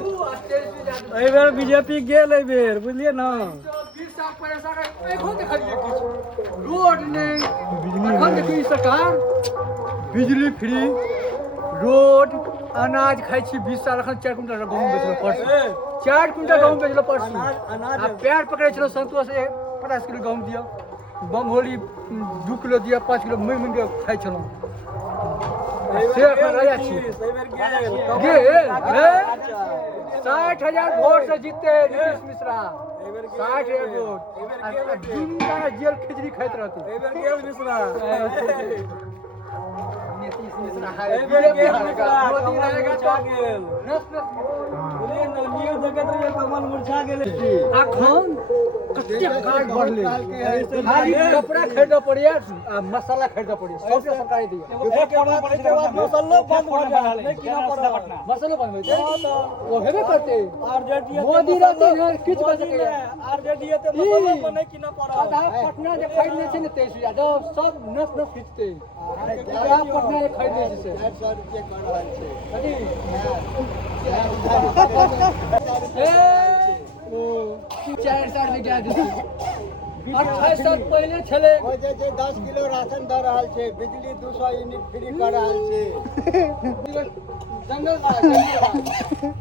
बेर बीजेपी गेल बेर बुझलिए ना। 20 साल पैसा एखन देखलिए किछु रोड नहीं एखन देखिए सरकार बिजली फ्री रोड अनाज खाई छी 20 साल एखन 4 क्विंटल गहूम बेचलो परसू 4 क्विंटल गहूम बेचलो परसू आ पैर पकड़े छलो संतोष 50 किलो गहूम दियो बम होली 2 किलो दियो 5 किलो मुंह के खाई छलो से एखन रहै छी गे 60,000 वोट से जीते नीतीश मिश्रा 60,000 वोट दिन का जेल खिचड़ी खाइत रहतू नीतीश मिश्रा मोदी रहेगा कमल मुरझा गेल अखन कते कार्ड बढ़ले खाली कपड़ा खरीदो पड़िया आ मसाला खरीदो पड़िया सब सरकारी दिया मसल्लो बंद भ जाए नहीं किना पड़त मसाला बंद होते ओ हेबे करते आरजेडी मोदी रहते हैं किछ कर सके आरजेडी ते मसल्लो पर नहीं किना पड़त पटना जे खरीदने छै ने 23,000 जब सब नस नस खींचते पटना जे खरीदने छै से 400 रुपया कर रहल छै कथी ओ 4 साल में क्या देती 28 साल पहले छले ओ जे 10 किलो राशन द रहल छै बिजली 200 यूनिट फ्री कर रहल छै जंगल